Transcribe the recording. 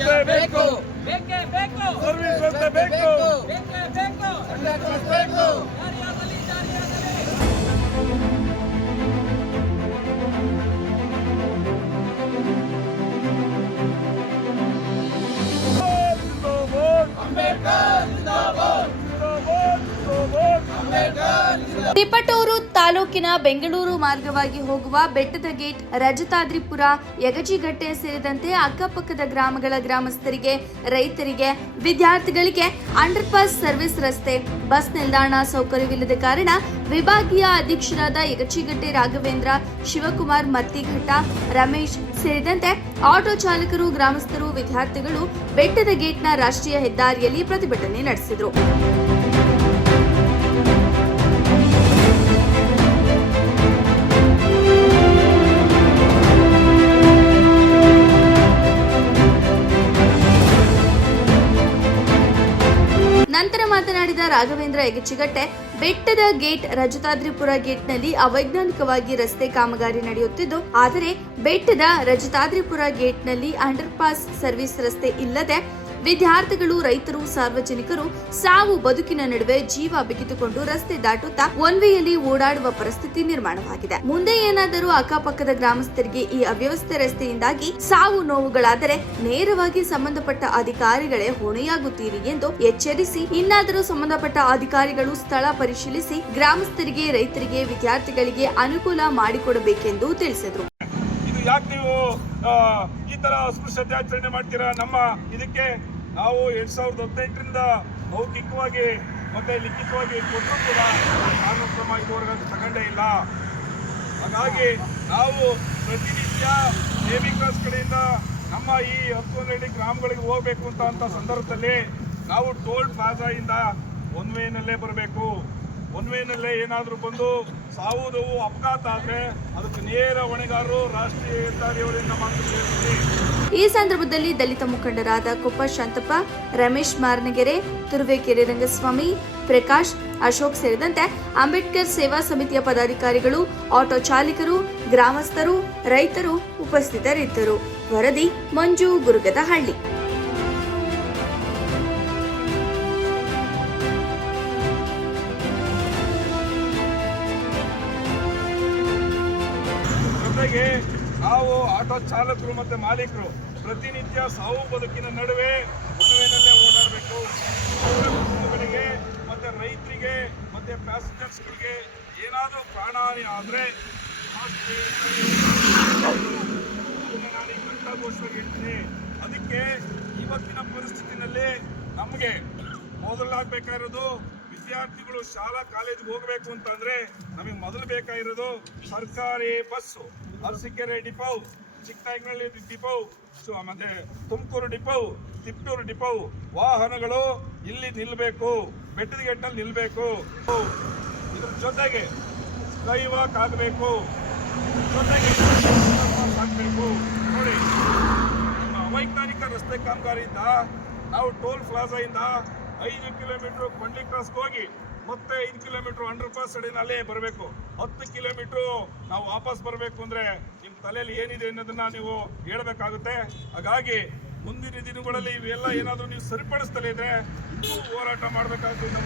ರಸ್ತೆ ಬೇಕು, ಬೇಕೇ ಬೇಕು, ಸರ್ವಿಸ್ ರಸ್ತೆ ಬೇಕು, ಬೇಕೇ ಬೇಕು, ಬೇಕು. ಜಾರಿಯಾಗಲಿ, ಜಾರಿಯಾಗಲಿ. ಅಂಬೇಡ್ಕರ್ ಜಿಂದಾಬಾದ್, ಜಿಂದಾಬಾದ್, ಜಿಂದಾಬಾದ್. ಅಂಬೇಡ್ಕರ್ ಜಿಂದಾಬಾದ್. ತಿಪಟೂರು ತಾಲೂಕಿನ ಬೆಂಗಳೂರು ಮಾರ್ಗವಾಗಿ ಹೋಗುವ ಬೆಟ್ಟದ ಗೇಟ್, ರಜತಾದ್ರಿಪುರ, ಯಗಜಿಗಟ್ಟೆ ಸೇರಿದಂತೆ ಅಕ್ಕಪಕ್ಕದ ಗ್ರಾಮಗಳ ಗ್ರಾಮಸ್ಥರಿಗೆ, ರೈತರಿಗೆ, ವಿದ್ಯಾರ್ಥಿಗಳಿಗೆ ಅಂಡರ್ ಪಾಸ್, ಸರ್ವಿಸ್ ರಸ್ತೆ, ಬಸ್ ನಿಲ್ದಾಣ ಸೌಕರ್ಯವಿಲ್ಲದ ಕಾರಣ ವಿಭಾಗೀಯ ಅಧೀಕ್ಷರಾದ ಯಗಚಿಗಟ್ಟೆ ರಾಘವೇಂದ್ರ, ಶಿವಕುಮಾರ್, ಮತ್ತಿಘಟ್ಟ, ರಮೇಶ್ ಸೇರಿದಂತೆ ಆಟೋ ಚಾಲಕರು, ಗ್ರಾಮಸ್ಥರು, ವಿದ್ಯಾರ್ಥಿಗಳು ಬೆಟ್ಟದ ಗೇಟ್ನ ರಾಷ್ಟ್ರೀಯ ಹೆದ್ದಾರಿಯಲ್ಲಿ ಪ್ರತಿಭಟನೆ ನಡೆಸಿದರು. ನಂತರ ಮಾತನಾಡಿದ ರಾಘವೇಂದ್ರ ಯಗಚಿಗಟ್ಟೆ, ಬೆಟ್ಟದ ಗೇಟ್, ರಜತಾದ್ರಿಪುರ ಗೇಟ್ನಲ್ಲಿ ಅವೈಜ್ಞಾನಿಕವಾಗಿ ರಸ್ತೆ ಕಾಮಗಾರಿ ನಡೆಯುತ್ತಿದ್ದು, ಆದರೆ ಬೆಟ್ಟದ ರಜತಾದ್ರಿಪುರ ಗೇಟ್ನಲ್ಲಿ ಅಂಡರ್ ಪಾಸ್, ಸರ್ವಿಸ್ ರಸ್ತೆ ಇಲ್ಲದೆ ವಿದ್ಯಾರ್ಥಿಗಳು, ರೈತರು, ಸಾರ್ವಜನಿಕರು ಸಾವು ಬದುಕಿನ ನಡುವೆ ಜೀವ ಬಿಗಿದುಕೊಂಡು ರಸ್ತೆ ದಾಟುತ್ತಾ ಒನ್ ವೇಯಲ್ಲಿ ಓಡಾಡುವ ಪರಿಸ್ಥಿತಿ ನಿರ್ಮಾಣವಾಗಿದೆ. ಮುಂದೆ ಏನಾದರೂ ಅಕ್ಕಪಕ್ಕದ ಗ್ರಾಮಸ್ಥರಿಗೆ ಈ ಅವ್ಯವಸ್ಥೆ ರಸ್ತೆಯಿಂದಾಗಿ ಸಾವು ನೋವುಗಳಾದರೆ ನೇರವಾಗಿ ಸಂಬಂಧಪಟ್ಟ ಅಧಿಕಾರಿಗಳೇ ಹೊಣೆಯಾಗುತ್ತೀರಿ ಎಂದು ಎಚ್ಚರಿಸಿ, ಇನ್ನಾದರೂ ಸಂಬಂಧಪಟ್ಟ ಅಧಿಕಾರಿಗಳು ಸ್ಥಳ ಪರಿಶೀಲಿಸಿ ಗ್ರಾಮಸ್ಥರಿಗೆ, ರೈತರಿಗೆ, ವಿದ್ಯಾರ್ಥಿಗಳಿಗೆ ಅನುಕೂಲ ಮಾಡಿಕೊಡಬೇಕೆಂದು ತಿಳಿಸಿದರು. ಇದು ಯಾಕೆ ನೀವು ಈ ತರ ಅಸ್ಪೃಶ್ಯತೆ ಆಚರಣೆ ಮಾಡ್ತೀರಾ? ನಮ್ಮ ಇದಕ್ಕೆ ನಾವು 2018ರಿಂದ ಮೌಖಿಕವಾಗಿ ಮತ್ತೆ ಲಿಖಿತವಾಗಿ ಕೊಟ್ಟರು ಕೂಡ ಕಾನೂನು ಕ್ರಮ ಇದುವರೆಗೂ ತಗೊಂಡೇ ಇಲ್ಲ. ಹಾಗಾಗಿ ನಾವು ಪ್ರತಿನಿತ್ಯ ನೇವಿ ಕ್ರಾಸ್ ಕಡೆಯಿಂದ ನಮ್ಮ ಈ 10 ಗ್ರಾಮಗಳಿಗೆ ಹೋಗ್ಬೇಕು ಅಂತ ಸಂದರ್ಭದಲ್ಲಿ ನಾವು ಟೋಲ್ ಪ್ಲಾಜಾಯಿಂದ ಒನ್ ವೇನಲ್ಲೇ ಬರಬೇಕು. ಒನ್ ವೇನಲ್ಲೇ ಏನಾದರೂ ಬಂದು ಸಾವು ನೋವು ಅಪಘಾತ ಆದರೆ ಅದಕ್ಕೆ ನೇರ ಹೊಣೆಗಾರರು ರಾಷ್ಟ್ರೀಯ ಹೆದ್ದಾರಿಯವರಿಂದ ಮಾತನಾಡುತ್ತಾರೆ. ಈ ಸಂದರ್ಭದಲ್ಲಿ ದಲಿತ ಮುಖಂಡರಾದ ಕೊಪ್ಪ ಶಾಂತಪ್ಪ, ರಮೇಶ್ ಮಾರ್ನಗೆರೆ, ತುರುವೇಕೆರೆ ರಂಗಸ್ವಾಮಿ, ಪ್ರಕಾಶ್, ಅಶೋಕ್ ಸೇರಿದಂತೆ ಅಂಬೇಡ್ಕರ್ ಸೇವಾ ಸಮಿತಿಯ ಪದಾಧಿಕಾರಿಗಳು, ಆಟೋ ಚಾಲಕರು, ಗ್ರಾಮಸ್ಥರು, ರೈತರು ಉಪಸ್ಥಿತರಿದ್ದರು. ವರದಿ ಮಂಜು ಗುರುಗದಹಳ್ಳಿ. ಜೊತೆಗೆ ನಾವು ಆಟೋ ಚಾಲಕರು ಮತ್ತೆ ಮಾಲೀಕರು ಪ್ರತಿನಿತ್ಯ ಸಾವು ಬದುಕಿನ ನಡುವೆ ಒನ್ವೇನಲ್ಲೇ ಓಡಾಡಬೇಕು. ಕುಟುಂಬಗಳಿಗೆ ಮತ್ತೆ ರೈತರಿಗೆ ಮತ್ತೆ ಪ್ಯಾಸೆಂಜರ್ಸ್ಗಳಿಗೆ ಏನಾದರೂ ಪ್ರಾಣಹಾನಿ ಆದರೆ ನಾನು ಈ ಕಂಠಘೋಷವಾಗಿ ಹೇಳ್ತೀನಿ. ಅದಕ್ಕೆ ಇವತ್ತಿನ ಪರಿಸ್ಥಿತಿನಲ್ಲಿ ನಮಗೆ ಮೊದಲಾಗಬೇಕಾಗಿರೋದು ವಿದ್ಯಾರ್ಥಿಗಳು ಶಾಲಾ ಕಾಲೇಜಿಗೆ ಹೋಗಬೇಕು ಅಂತಂದ್ರೆ ನಮಗೆ ಮೊದಲು ಬೇಕಾಗಿರೋದು ಸರ್ಕಾರಿ bus, Arsikere depot, Chikkanayakanahalli depot, ಮತ್ತೆ ತುಮಕೂರು ಡಿಪೋ, ತಿಪ್ಟೂರು ಡಿಪೋ ವಾಹನಗಳು ಇಲ್ಲಿ ನಿಲ್ಲಬೇಕು, ಬೆಟ್ಟದ ಗೇಟ್ನಲ್ಲಿ ನಿಲ್ಲಬೇಕು. ಇದ್ರ ಜೊತೆಗೆ ಸ್ಕೈ ವಾಕ್ ಆಗಬೇಕು, ಜೊತೆಗೆ ಆಗಬೇಕು. ನೋಡಿ, ನಮ್ಮ ಅವೈಜ್ಞಾನಿಕ ರಸ್ತೆ ಕಾಮಗಾರಿಯಿಂದ ನಾವು ಟೋಲ್ ಪ್ಲಾಜಾಯಿಂದ 5 ಕಿಲೋಮೀಟರ್ ಕೊಂಡಿ ಕ್ರಾಸ್ಗೆ ಹೋಗಿ ಮತ್ತೆ 5 ಕಿಲೋಮೀಟರ್ ಅಂಡರ್ ಪಾಸ್ ಅಡಿನಲ್ಲೇ ಬರಬೇಕು. 10 ಕಿಲೋಮೀಟರ್ ನಾವು ವಾಪಸ್ ಬರಬೇಕು ಅಂದ್ರೆ ನಿಮ್ಮ ತಲೆಯಲ್ಲಿ ಏನಿದೆ ಅನ್ನೋದನ್ನ ನೀವು ಹೇಳಬೇಕಾಗುತ್ತೆ. ಹಾಗಾಗಿ ಮುಂದಿನ ದಿನಗಳಲ್ಲಿ ಇವೆಲ್ಲ ಏನಾದರೂ ನೀವು ಸರಿಪಡಿಸ್ತಲೇ ಇದ್ರೆ ಇನ್ನೂ ಹೋರಾಟ ಮಾಡಬೇಕಾಗುತ್ತೆ.